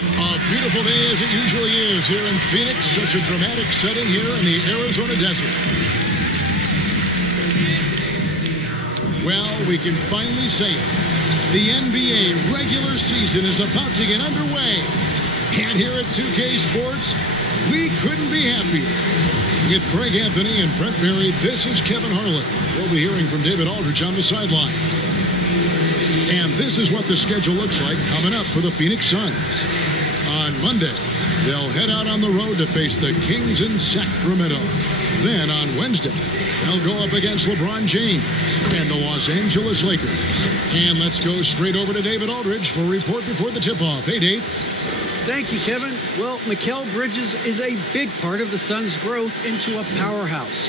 A beautiful day as it usually is here in Phoenix. Such a dramatic setting here in the Arizona desert. Well, we can finally say it. The NBA regular season is about to get underway. And here at 2K Sports, we couldn't be happier. With Greg Anthony and Brent Berry, this is Kevin Harlan. We'll be hearing from David Aldridge on the sideline. And this is what the schedule looks like coming up for the Phoenix Suns. On Monday, they'll head out on the road to face the Kings in Sacramento. Then on Wednesday, they'll go up against LeBron James and the Los Angeles Lakers. And let's go straight over to David Aldridge for a report before the tip-off. Hey, Dave. Thank you, Kevin. Well, Mikal Bridges is a big part of the Suns' growth into a powerhouse.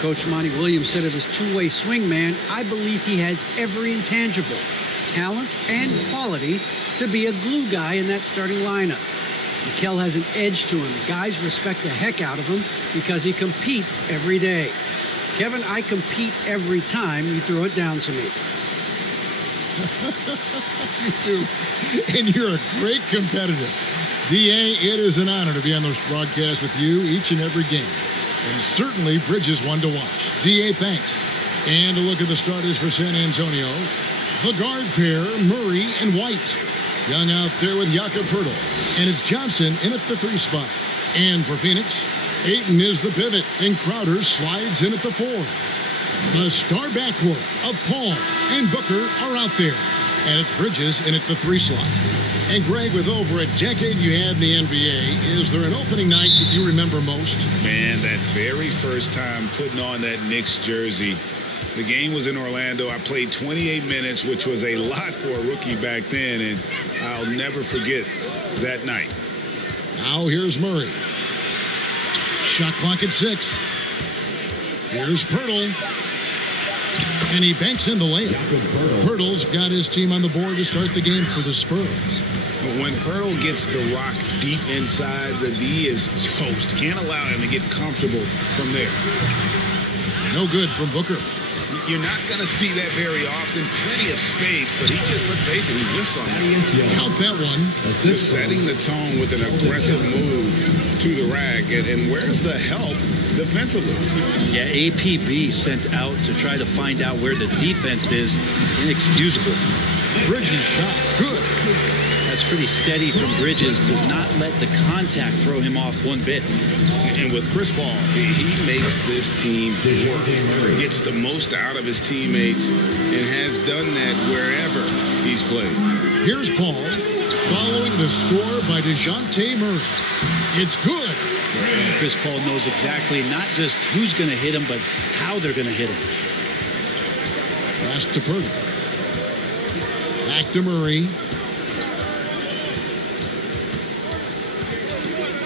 Coach Monty Williams said of his two-way swingman, I believe he has every intangible, talent and quality to be a glue guy in that starting lineup. Mikal has an edge to him. Guys respect the heck out of him because he competes every day. Kevin, I compete every time you throw it down to me. You do. And you're a great competitor. D.A., it is an honor to be on this broadcast with you each and every game. And certainly Bridges one to watch. D.A., thanks. And a look at the starters for San Antonio. The guard pair, Murray and White. Young out there with Jakob Poeltl. And it's Johnson in at the 3 spot. And for Phoenix, Ayton is the pivot. And Crowder slides in at the 4. The star backcourt of Paul and Booker are out there. And it's Bridges in at the 3 slot. And Greg, with over a decade you had in the NBA, is there an opening night that you remember most? Man, that very first time putting on that Knicks jersey. The game was in Orlando. I played 28 minutes, which was a lot for a rookie back then, and I'll never forget that night. Now here's Murray. Shot clock at 6. Here's Poeltl. And he banks in the layup. Poeltl's got his team on the board to start the game for the Spurs. When Poeltl gets the rock deep inside, the D is toast. Can't allow him to get comfortable from there. No good from Booker. You're not going to see that very often. Plenty of space, but he just, let's face it, he whiffs on that. Count that one. Just setting the tone with an aggressive move to the rack. And where's the help defensively? Yeah, APB sent out to try to find out where the defense is. Inexcusable. Bridges shot. Good. That's pretty steady from Bridges. Does not let the contact throw him off one bit. And with Chris Paul, he makes this team work. Gets the most out of his teammates and has done that wherever he's played. Here's Paul following the score by DeJounte Murray. It's good. Chris Paul knows exactly not just who's going to hit him, but how they're going to hit him. Pass to Poeltl. Back to Murray.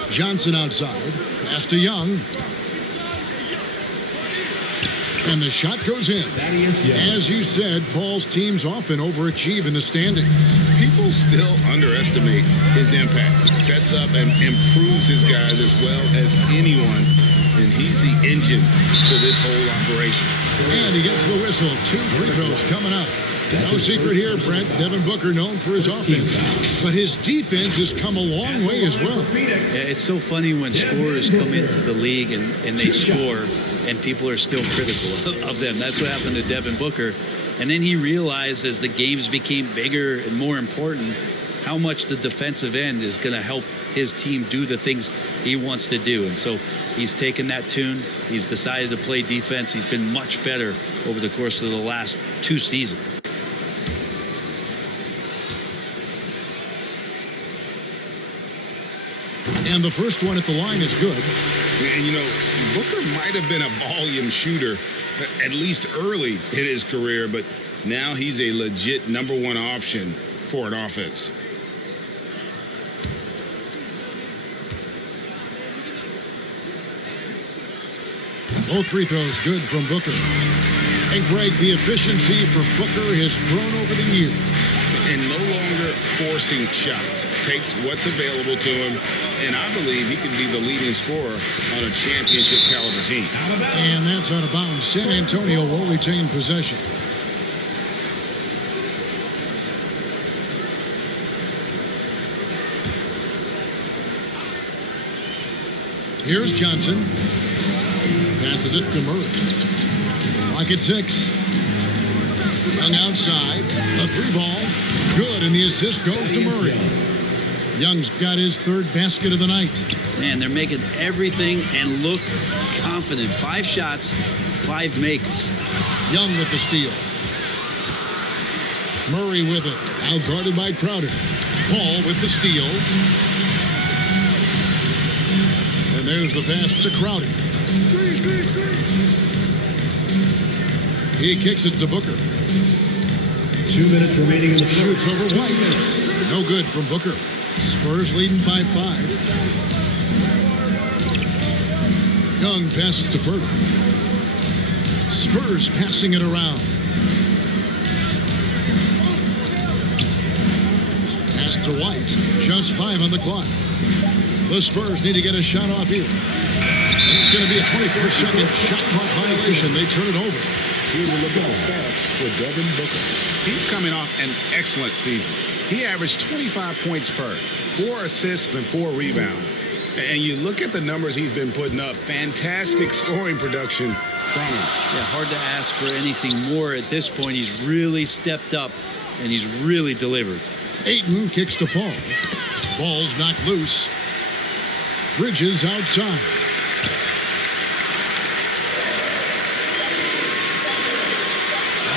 Johnson outside. Pass to Young. And the shot goes in. As you said, Paul's teams often overachieve in the standings. People still underestimate his impact. Sets up and improves his guys as well as anyone. And he's the engine to this whole operation. And he gets the whistle. 2 free throws coming up. No secret here, Brent. Devin Booker known for his offense, but his defense has come a long way as well. Yeah, it's so funny when scorers come into the league and they score, and people are still critical of them. That's what happened to Devin Booker. And then he realized as the games became bigger and more important, how much the defensive end is going to help his team do the things he wants to do. And so he's taken that tune. He's decided to play defense. He's been much better over the course of the last 2 seasons. And the first one at the line is good. And, you know, Booker might have been a volume shooter, at least early in his career, but now he's a legit #1 option for an offense. Both free throws good from Booker. And Greg, the efficiency for Booker has grown over the years. And no longer forcing shots. Takes what's available to him, and I believe he can be the leading scorer on a championship caliber team. And that's out of bounds. San Antonio will retain possession. Here's Johnson. Passes it to Murray. Rocket 6. Young outside. A 3-ball. Good, and the assist goes to Murray. Young's got his third basket of the night. Man, they're making everything and look confident. 5 shots, 5 makes. Young with the steal. Murray with it. Out guarded by Crowder. Paul with the steal. And there's the pass to Crowder. He kicks it to Booker. 2 minutes remaining in the Shoots over White. No good from Booker. Spurs leading by 5. Young passes to Purtle. Spurs passing it around. Pass to White. Just 5 on the clock. The Spurs need to get a shot off here. And it's going to be a 24-second shot clock violation. They turn it over. Here's a look at the stats for Devin Booker. He's coming off an excellent season. He averaged 25 points per, 4 assists and 4 rebounds. And you look at the numbers he's been putting up, fantastic scoring production from him. Yeah, hard to ask for anything more at this point. He's really stepped up, and he's really delivered. Ayton kicks to Paul. Ball's knocked loose. Bridges outside.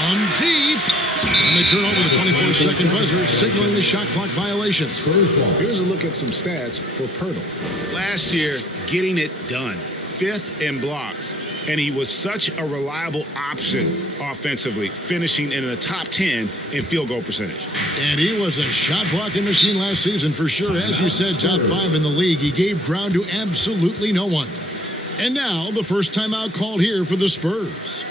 On deep. And they turn over the 24-second buzzer, signaling the shot clock violation. Here's a look at some stats for Pirtle. Last year, getting it done. 5th in blocks. And he was such a reliable option offensively, finishing in the top 10 in field goal percentage. And he was a shot blocking machine last season for sure. As you said, top 5 in the league. He gave ground to absolutely no one. And now, the first timeout called here for the Spurs.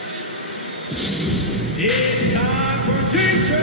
It's time for team check.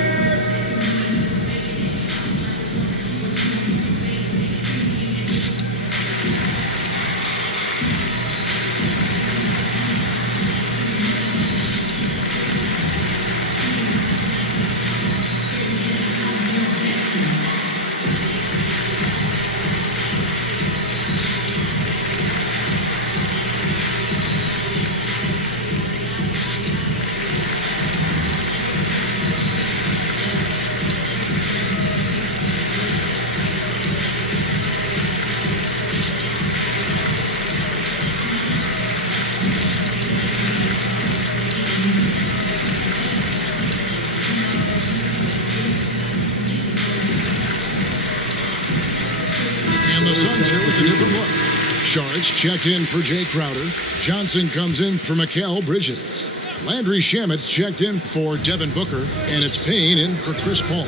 The Suns here with a different look. Sharks checked in for Jay Crowder. Johnson comes in for Mikal Bridges. Landry Shamet's checked in for Devin Booker. And it's Payne in for Chris Paul.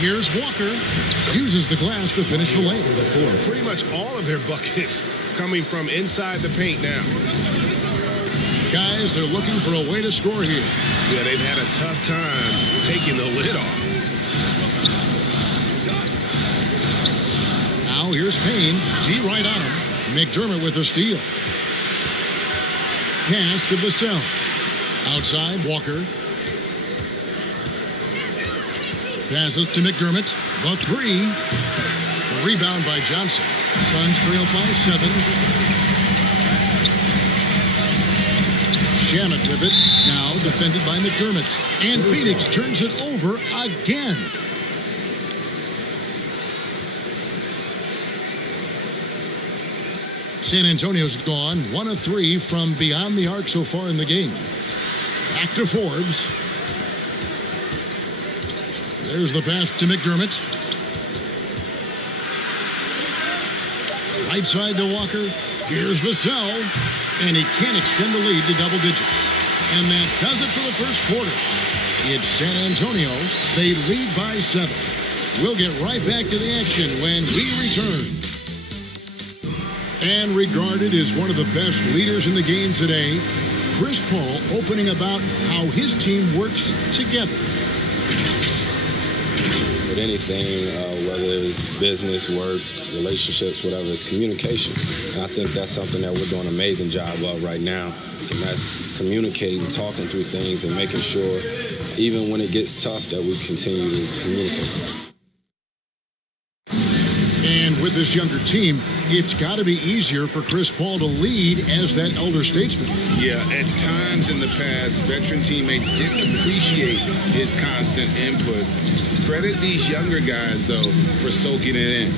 Here's Walker. Uses the glass to finish the lane. Pretty much all of their buckets coming from inside the paint now. Guys, they're looking for a way to score here. Yeah, they've had a tough time taking the lid off. Now here's Payne. D right on him. McDermott with a steal. Pass to Vassell. Outside, Walker. Passes to McDermott. The 3. A rebound by Johnson. Suns trail by 7. Shamet with it. Now defended by McDermott. And Phoenix turns it over again. San Antonio's gone 1 of 3 from beyond the arc so far in the game. Back to Forbes. There's the pass to McDermott. Right side to Walker. Here's Vassell. And he can't extend the lead to double digits. And that does it for the first quarter. It's San Antonio. They lead by 7. We'll get right back to the action when we return. And regarded as one of the best leaders in the game today, Chris Paul opening about how his team works together. With anything, whether it's business, work, relationships, whatever, it's communication. And I think that's something that we're doing an amazing job of right now. And that's communicating, talking through things, and making sure, even when it gets tough, that we continue to communicate. And with this younger team, it's got to be easier for Chris Paul to lead as that elder statesman. Yeah, at times in the past, veteran teammates didn't appreciate his constant input. Credit these younger guys, though, for soaking it in.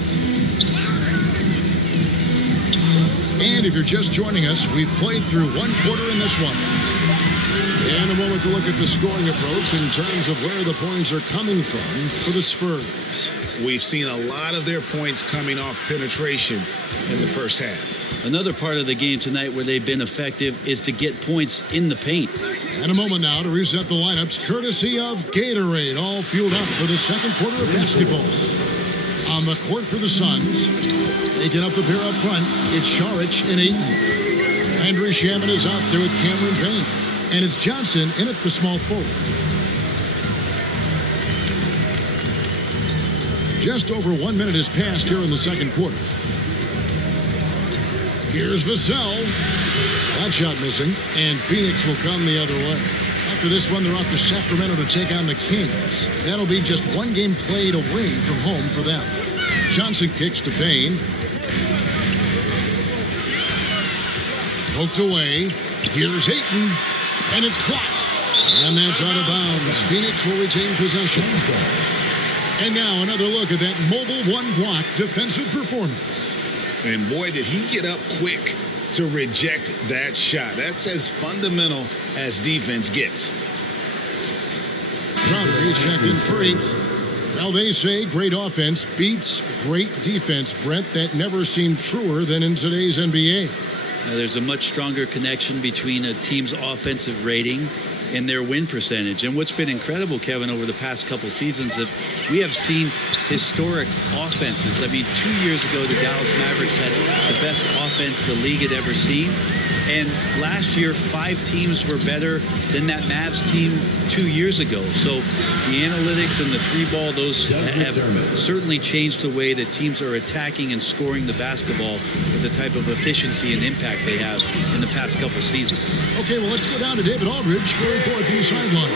And if you're just joining us, we've played through one quarter in this one. And a moment to look at the scoring approach in terms of where the points are coming from for the Spurs. We've seen a lot of their points coming off penetration in the first half. Another part of the game tonight where they've been effective is to get points in the paint. And a moment now to reset the lineups, courtesy of Gatorade, all fueled up for the second quarter of basketball. On the court for the Suns, taking up the pair up front, it's Saric and Ayton. Landry Shamet is out there with Cameron Payne. And it's Johnson in at the small forward. Just over 1 minute has passed here in the second quarter. Here's Vassell. That shot missing. And Phoenix will come the other way. After this one, they're off to Sacramento to take on the Kings. That'll be just one game played away from home for them. Johnson kicks to Payne. Poked away. Here's Ayton. And it's blocked. And that's out of bounds. Phoenix will retain possession. And now another look at that mobile one-block defensive performance. And boy, did he get up quick to reject that shot. That's as fundamental as defense gets. Crowder is checked in for 8. Well, they say great offense beats great defense, Brett. That never seemed truer than in today's NBA. Now, there's a much stronger connection between a team's offensive rating and their win percentage. And what's been incredible, Kevin, over the past couple seasons, that we have seen historic offenses. I mean, 2 years ago, the Dallas Mavericks had the best offense the league had ever seen. And last year, 5 teams were better than that Mavs team 2 years ago. So the analytics and the 3-ball, those have certainly changed the way that teams are attacking and scoring the basketball with the type of efficiency and impact they have in the past couple seasons. Okay, well, let's go down to David Aldridge for a report from the sideline.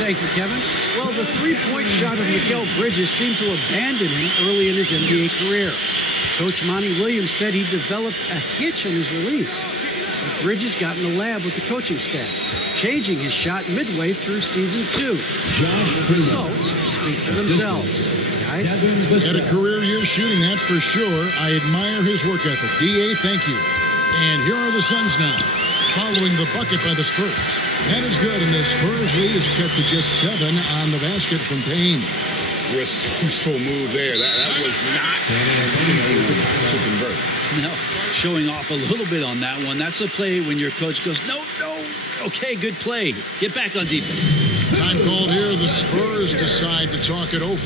Thank you, Kevin. Well, the three-point shot of Mikal Bridges seemed to abandon him early in his NBA career. Coach Monty Williams said he developed a hitch in his release. But Bridges got in the lab with the coaching staff, changing his shot midway through season 2. Results speak for themselves. Guys, had a career year shooting, that's for sure. I admire his work ethic. D.A., thank you. And here are the Suns now, following the bucket by the Spurs. That is good, and the Spurs lead is cut to just 7 on the basket from Payne. Resourceful move there. That was not easy to convert. Now, showing off a little bit on that one. That's a play when your coach goes, no. Okay, good play. Get back on defense. Time called here. The Spurs decide to talk it over.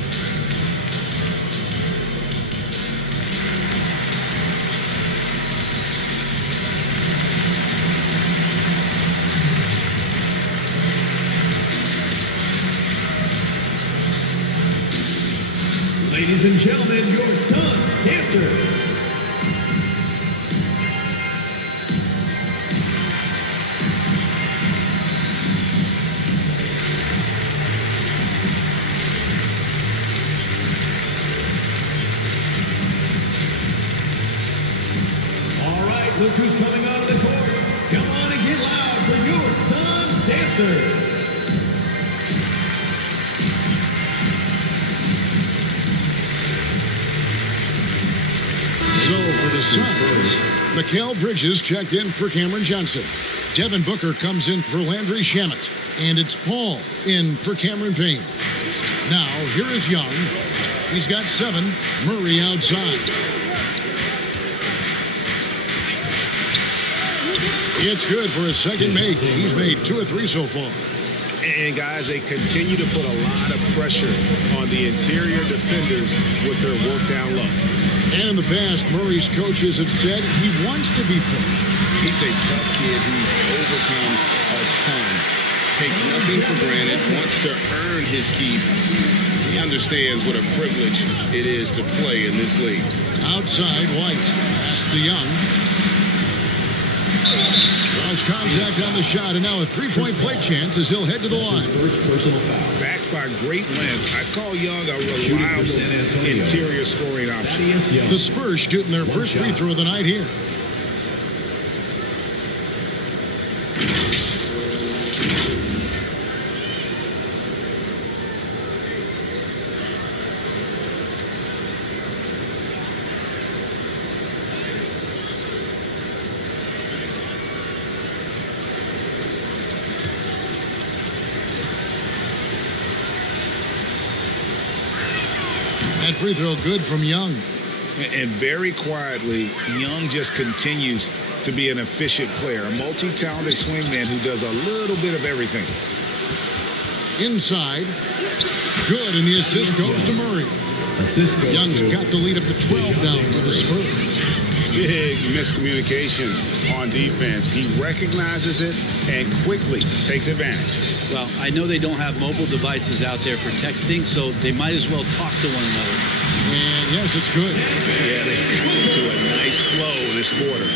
Ladies and gentlemen, your Suns dancer. All right, look who's coming out of the court. Come on and get loud for your Suns dancer. So for the Suns, Mikal Bridges checked in for Cameron Johnson. Devin Booker comes in for Landry Shamet. And it's Paul in for Cameron Payne. Now, here is Young. He's got 7. Murray outside. It's good for his second make. He's made 2 of 3 so far. And guys, they continue to put a lot of pressure on the interior defenders with their work down low. And in the past, Murray's coaches have said he wants to be pushed. He's a tough kid who's overcome a ton, takes nothing for granted, wants to earn his keep. He understands what a privilege it is to play in this league. Outside, White. Pass to Young. Draws contact on the shot, and now a three-point play chance as he'll head to the line. First personal foul. Backed by great length, I call Young a reliable interior scoring option. The Spurs shooting their first free throw of the night here. That free throw good from Young. And very quietly, Young just continues to be an efficient player, a multi-talented swingman who does a little bit of everything. Inside. Good, and the assist goes to Murray. Young's got the lead up to 12 down for the Spurs. Big miscommunication on defense. He recognizes it and quickly takes advantage. Well, I know they don't have mobile devices out there for texting, so they might as well talk to one another. And yes, it's good. Yeah, they come into a nice flow this quarter.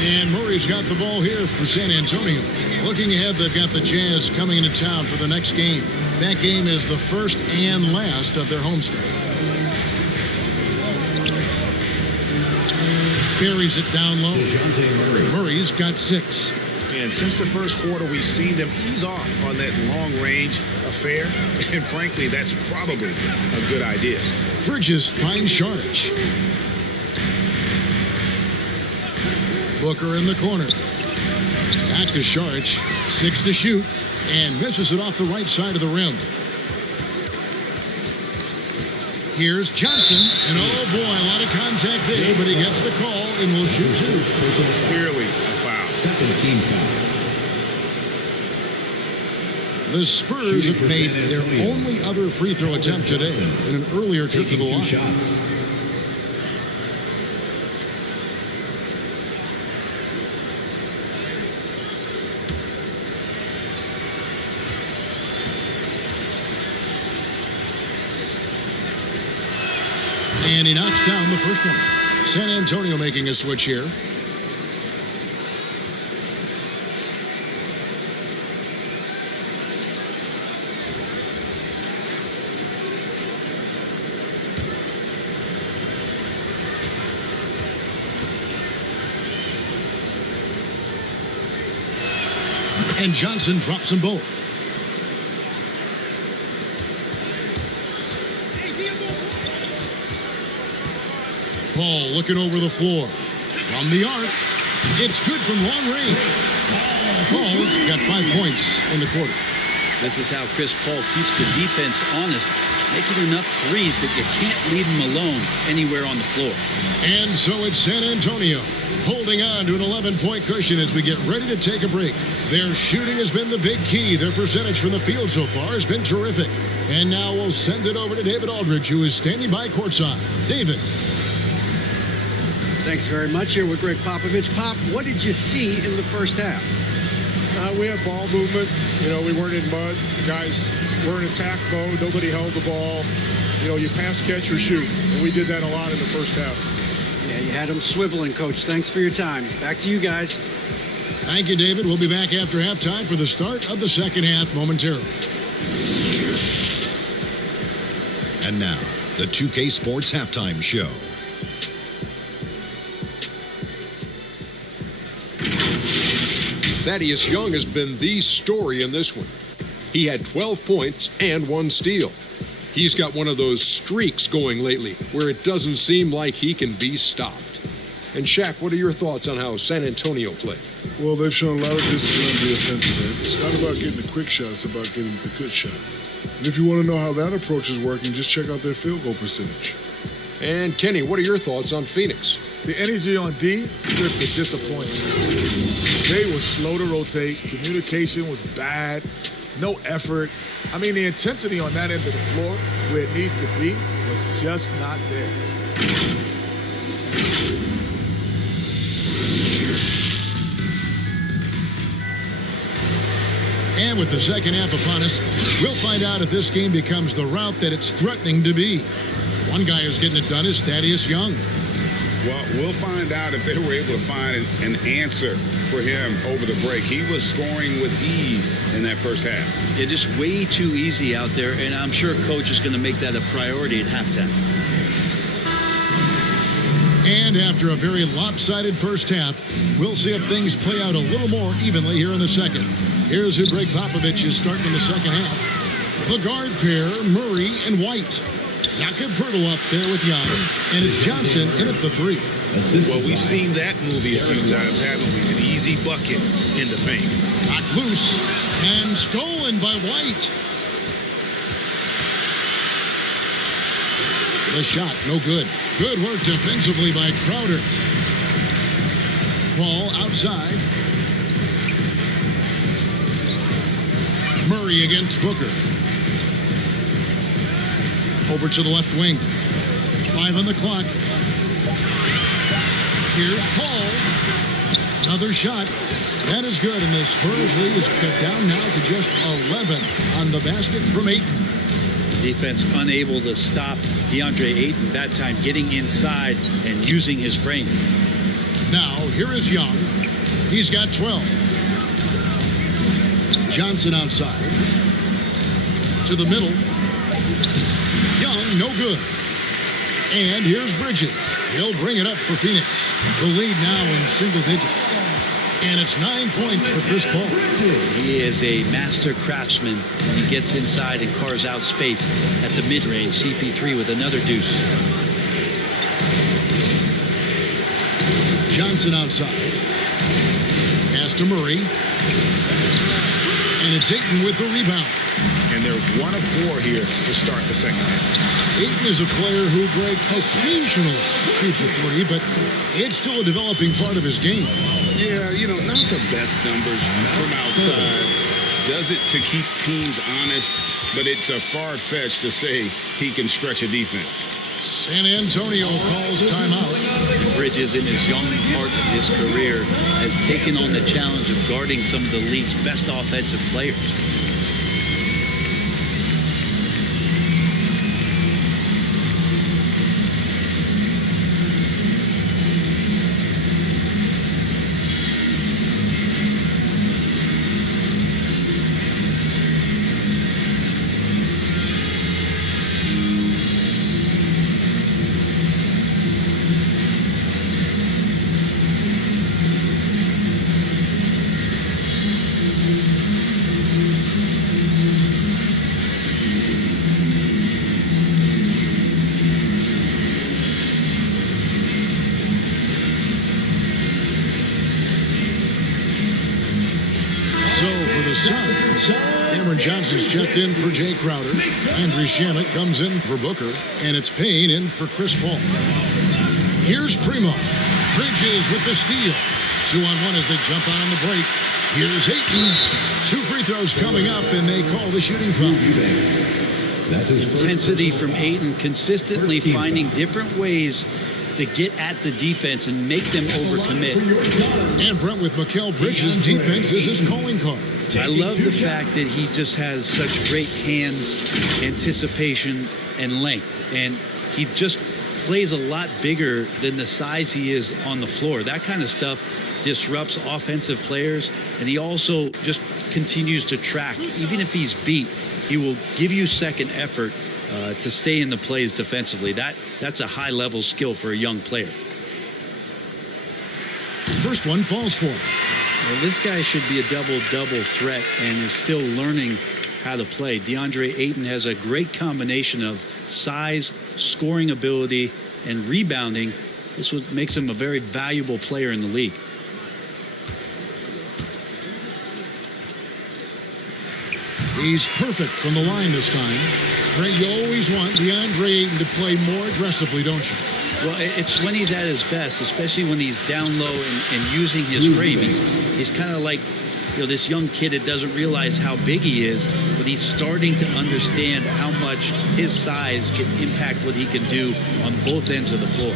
And Murray's got the ball here for San Antonio. Looking ahead, they've got the Jazz coming into town for the next game. That game is the first and last of their homestand. Carries it down low. Murray's got 6. And since the first quarter, we've seen them ease off on that long-range affair. And frankly, that's probably a good idea. Bridges finds Saric. Booker in the corner. Back to Saric. 6 to shoot. And misses it off the right side of the rim. Here's Johnson. And oh boy, a lot of contact there, but he gets the call and will shoot 2. Clearly a foul. Second team foul. The Spurs have made their only other free throw attempt today in an earlier trip to the line. Shots. And he knocks down the first one. San Antonio making a switch here. And Johnson drops them both. Paul looking over the floor. From the arc. It's good from long range. Paul's got 5 points in the quarter. This is how Chris Paul keeps the defense honest, making enough threes that you can't leave him alone anywhere on the floor. And so it's San Antonio holding on to an 11-point cushion as we get ready to take a break. Their shooting has been the big key. Their percentage from the field so far has been terrific. And now we'll send it over to David Aldridge, who is standing by courtside. David. Thanks very much. Here with Greg Popovich. Pop, what did you see in the first half? We had ball movement. You know, we weren't in mud. The guys were in attack mode. Nobody held the ball. You know, you pass, catch, or shoot. And we did that a lot in the first half. Yeah, you had them swiveling, Coach. Thanks for your time. Back to you guys. Thank you, David. We'll be back after halftime for the start of the second half momentarily. And now, the 2K Sports Halftime Show. Thaddeus Young has been the story in this one. He had 12 points and 1 steal. He's got one of those streaks going lately where it doesn't seem like he can be stopped. And Shaq, what are your thoughts on how San Antonio played? Well, they've shown a lot of discipline on the offensive end. It's not about getting the quick shot. It's about getting the good shot. And if you want to know how that approach is working, just check out their field goal percentage. And Kenny, what are your thoughts on Phoenix? The energy on D stood for disappointment. They were slow to rotate. Communication was bad. No effort. I mean, the intensity on that end of the floor, where it needs to be, was just not there. And with the second half upon us, we'll find out if this game becomes the route that it's threatening to be. One guy who's getting it done is Thaddeus Young. Well, we'll find out if they were able to find an answer for him over the break. He was scoring with ease in that first half. Yeah, just way too easy out there, and I'm sure coach is going to make that a priority at halftime. And after a very lopsided first half, we'll see if things play out a little more evenly here in the second. Here's who Greg Popovich is starting in the second half. The guard pair, Murray and White. Jakob Poeltl up there with Young, and it's Johnson in at the 3. Well, we've seen that movie a few times, haven't we? An easy bucket in the paint. Knocked loose and stolen by White. The shot, no good. Good work defensively by Crowder. Ball outside. Murray against Booker. Over to the left wing. 5 on the clock. Here's Paul. Another shot. That is good, and the Spurs lead is cut down now to just 11 on the basket from Ayton. Defense unable to stop DeAndre Ayton that time, getting inside and using his frame. Now, here is Young. He's got 12. Johnson outside. To the middle. Young, no good. And here's Bridges. He'll bring it up for Phoenix. The lead now in single digits. And it's 9 points for Chris Paul. He is a master craftsman. He gets inside and carves out space at the mid-range. CP3 with another deuce. Johnson outside. Pass to Murray. And it's Ayton with the rebound. And they're 1 of 4 here to start the second half. Ayton is a player who, Greg, occasionally shoots a 3, but it's still a developing part of his game. Yeah, not the best numbers from outside. Does it to keep teams honest, but it's a far-fetched to say he can stretch a defense. San Antonio calls timeout. Bridges, in his young part of his career, has taken on the challenge of guarding some of the league's best offensive players. SUNS. Cameron Johnson's checked in for Jay Crowder. Andrew Shamet comes in for Booker. And it's Payne in for Chris Paul. Here's Primo. Bridges with the steal. 2-on-1 as they jump out on the break. Here's Ayton. 2 free throws coming up, and they call the shooting foul. Intensity from Ayton, consistently finding different ways to get at the defense and make them overcommit. And Brent, with Mikal Bridges, defense is his calling card. I love the fact that he just has such great hands, anticipation, and length. And he just plays a lot bigger than the size he is on the floor. That kind of stuff disrupts offensive players. And he also just continues to track. Even if he's beat, he will give you second effort to stay in the plays defensively. That's a high-level skill for a young player. First one falls for him. Well, this guy should be a double-double threat and is still learning how to play. DeAndre Ayton has a great combination of size, scoring ability, and rebounding. This makes him a very valuable player in the league. He's perfect from the line this time. Right, you always want DeAndre Ayton to play more aggressively, don't you? Well, it's when he's at his best, especially when he's down low and using his frame. He's kind of like, this young kid that doesn't realize how big he is, but he's starting to understand how much his size can impact what he can do on both ends of the floor.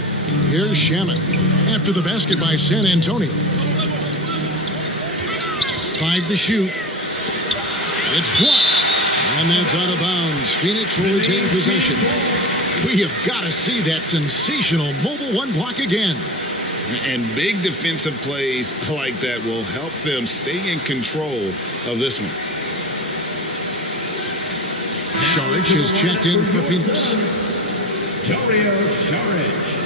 Here's Shamet after the basket by San Antonio. 5 to shoot. It's blocked. And that's out of bounds. Phoenix will retain possession. We have got to see that sensational mobile one block again. And big defensive plays like that will help them stay in control of this one. Sharich has checked in for Phoenix. Dario Saric.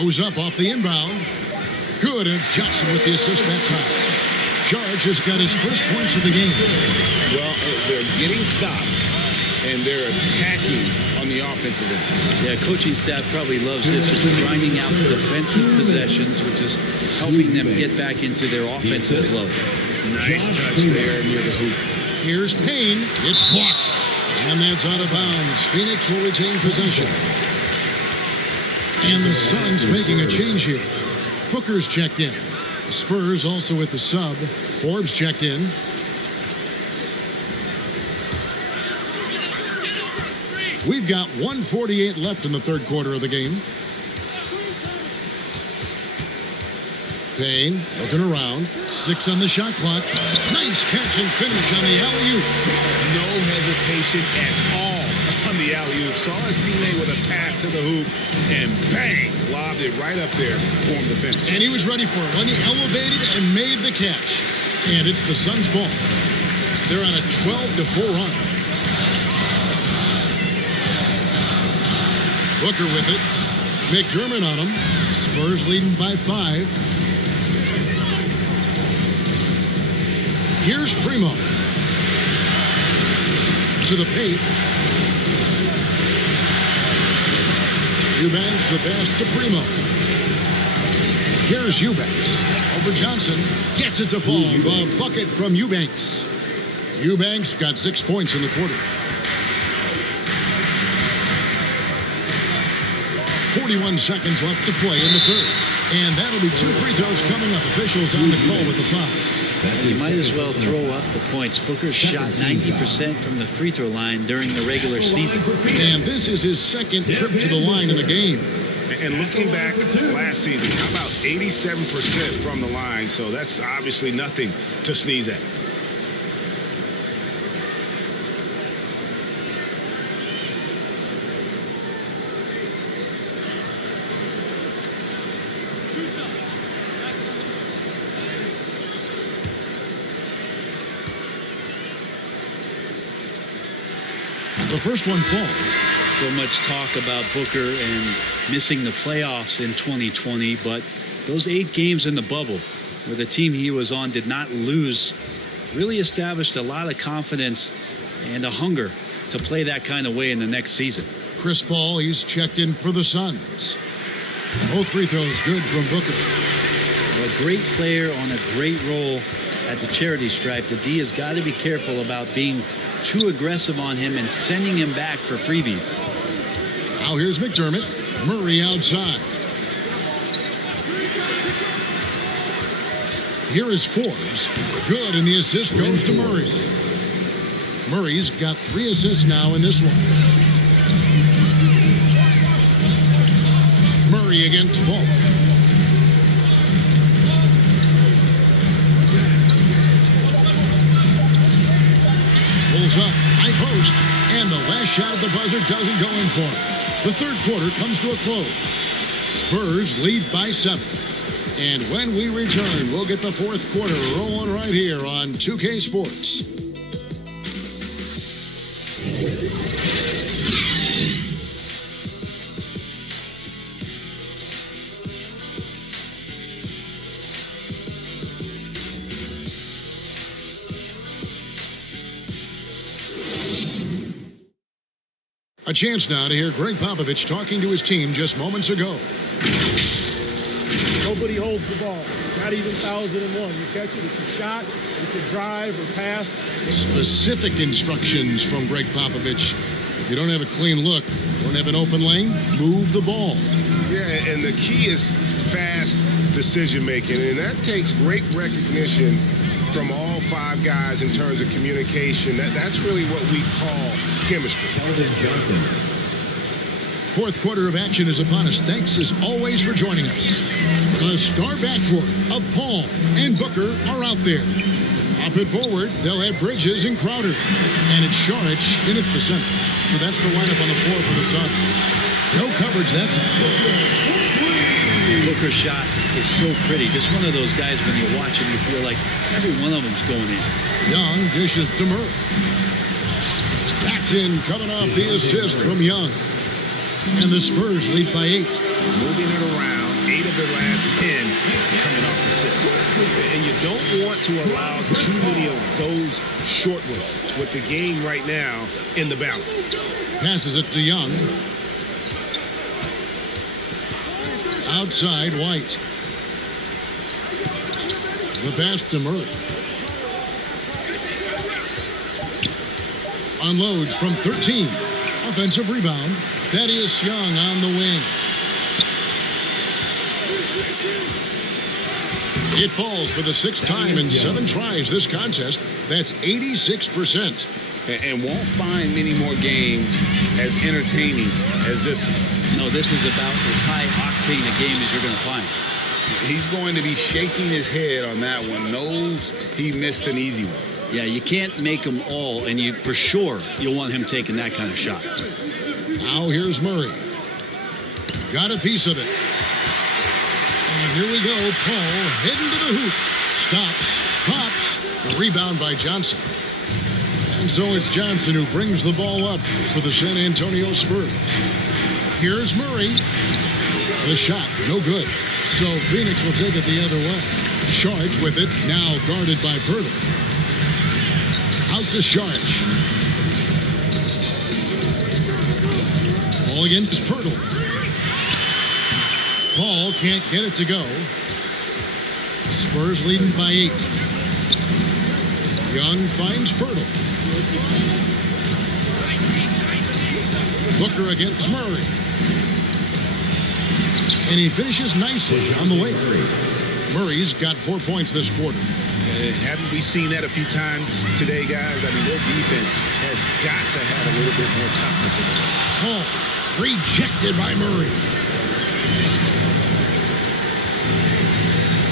Goes up off the inbound. Good, and it's Johnson with the assist that time. Sharich has got his first points of the game. Well, they're getting stops, and they're attacking on the offensive end. Yeah, coaching staff probably loves this, just grinding out defensive possessions, which is helping them get back into their offensive flow. Nice touch there near the hoop. Here's Payne. It's blocked. And that's out of bounds. Phoenix will retain possession. And the Suns making a change here. Booker's checked in. The Spurs also with the sub. Forbes checked in. We've got 1:48 left in the third quarter of the game. Payne looking around. 6 on the shot clock. Nice catch and finish on the alley-oop. No hesitation at all on the alley-oop. Saw his teammate with a path to the hoop, and bang, lobbed it right up there for him to finish. And he was ready for it when he elevated and made the catch. And it's the Suns' ball. They're on a 12-4 run. Booker with it. McDermott on him. Spurs leading by 5. Here's Primo. To the paint. Eubanks the pass to Primo. Here's Eubanks. Over Johnson. Gets it to fall. The bucket from Eubanks. Eubanks got 6 points in the quarter. 41 seconds left to play in the third. And that'll be 2 free throws coming up. Officials on the call with the foul. You might as well throw up the points. Booker shot 90% from the free throw line during the regular season. And this is his second trip to the line in the game. And looking back last season, how about 87% from the line? So that's obviously nothing to sneeze at. The first one falls. So much talk about Booker and missing the playoffs in 2020, but those 8 games in the bubble where the team he was on did not lose really established a lot of confidence and a hunger to play that kind of way in the next season. Chris Paul, he's checked in for the Suns. Both free throws good from Booker. Well, a great player on a great role at the charity stripe. The D has got to be careful about being too aggressive on him and sending him back for freebies. Now here's McDermott. Murray outside. Here is Forbes. Good, and the assist goes to Murray. Murray's got 3 assists now in this one. Murray against Paul. Pulls up, high post, and the last shot at the buzzer doesn't go in for him. The third quarter comes to a close. Spurs lead by 7. And when we return, we'll get the fourth quarter rolling right here on 2K Sports. A chance now to hear Greg Popovich talking to his team just moments ago. Nobody holds the ball. Not even 1,001. You catch it, it's a shot, it's a drive or pass. Specific instructions from Greg Popovich. If you don't have a clean look, don't have an open lane, move the ball. Yeah, and the key is fast decision making, and that takes great recognition from all 5 guys in terms of communication. That's really what we call chemistry. Calvin Johnson. Fourth quarter of action is upon us. Thanks as always for joining us. The star backcourt of Paul and Booker are out there. Up and forward, they'll have Bridges and Crowder. And it's Saric in at the center. So that's the lineup on the floor for the Suns. No coverage that time. Booker's shot is so pretty. Just one of those guys, when you watch him, you feel like every one of them's going in. Young dishes to Murray. Paxton coming off the assist from Young. And the Spurs lead by 8. Moving it around, 8 of their last 10 coming off assists. And you don't want to allow too many of those short ones with the game right now in the balance. Passes it to Young. Outside, White. The pass to Murray. Unloads from 13. Offensive rebound. Thaddeus Young on the wing. It falls for the 6th time in 7 tries this contest. That's 86%. And won't find many more games as entertaining as this one. No, this is about as high octane a game as you're going to find. He's going to be shaking his head on that one. Knows he missed an easy one. Yeah, you can't make them all, and you for sure you'll want him taking that kind of shot. Now here's Murray. Got a piece of it. And here we go. Paul heading to the hoop. Stops. Pops. The rebound by Johnson. And so it's Johnson who brings the ball up for the San Antonio Spurs. Here's Murray. The shot, no good. So Phoenix will take it the other way. Saric with it, now guarded by Pirtle. Out to Saric. Ball against Pirtle. Paul can't get it to go. Spurs leading by 8. Young finds Pirtle. Booker against Murray. And he finishes nicely on the way. Murray's got 4 points this quarter. Haven't we seen that a few times today, guys? I mean, their defense has got to have a little bit more toughness in it. Paul rejected by Murray.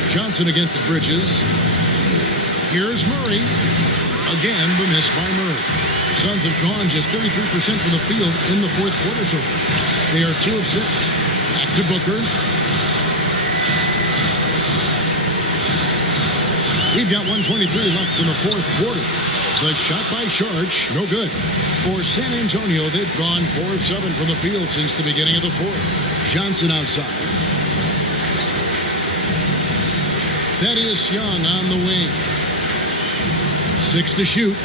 Johnson against Bridges. Here's Murray. Again, the miss by Murray. The Suns have gone just 33% from the field in the fourth quarter so far. They are 2 of 6. Back to Booker. We've got 1:23 left in the fourth quarter. The shot by Saric, no good. For San Antonio, they've gone 4 of 7 from the field since the beginning of the fourth. Johnson outside. Thaddeus Young on the wing. 6 to shoot.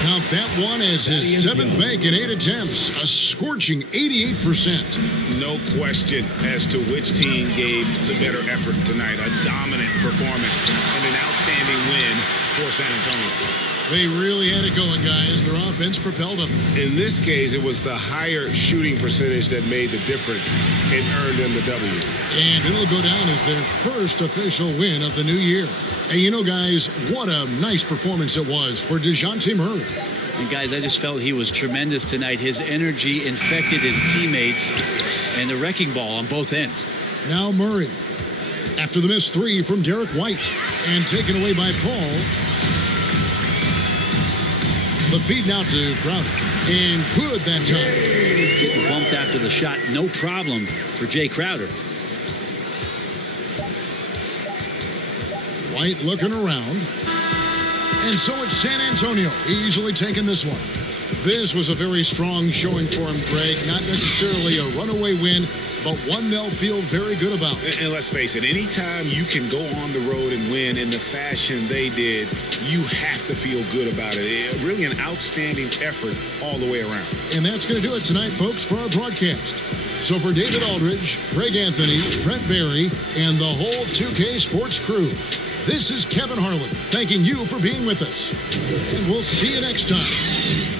Count that one as his 7th make in 8 attempts. A scorching 88%. No question as to which team gave the better effort tonight. A dominant performance and an outstanding win for San Antonio. They really had it going, guys. Their offense propelled them. In this case, it was the higher shooting percentage that made the difference and earned them the W. And it'll go down as their first official win of the new year. And you know, guys, what a nice performance it was for DeJounte Murray. And guys, I just felt he was tremendous tonight. His energy infected his teammates and the wrecking ball on both ends. Now Murray. After the missed 3 from Derek White. And taken away by Paul. The feed now to Crowder. And good that time. Getting bumped after the shot, no problem for Jay Crowder. White looking around. And so it's San Antonio easily taking this one. This was a very strong showing for him, Greg. Not necessarily a runaway win, but one they'll feel very good about. And let's face it, anytime you can go on the road and win in the fashion they did, you have to feel good about it. Really an outstanding effort all the way around. And that's going to do it tonight, folks, for our broadcast. So for David Aldridge, Greg Anthony, Brent Barry, and the whole 2K Sports crew, this is Kevin Harlan thanking you for being with us. And we'll see you next time.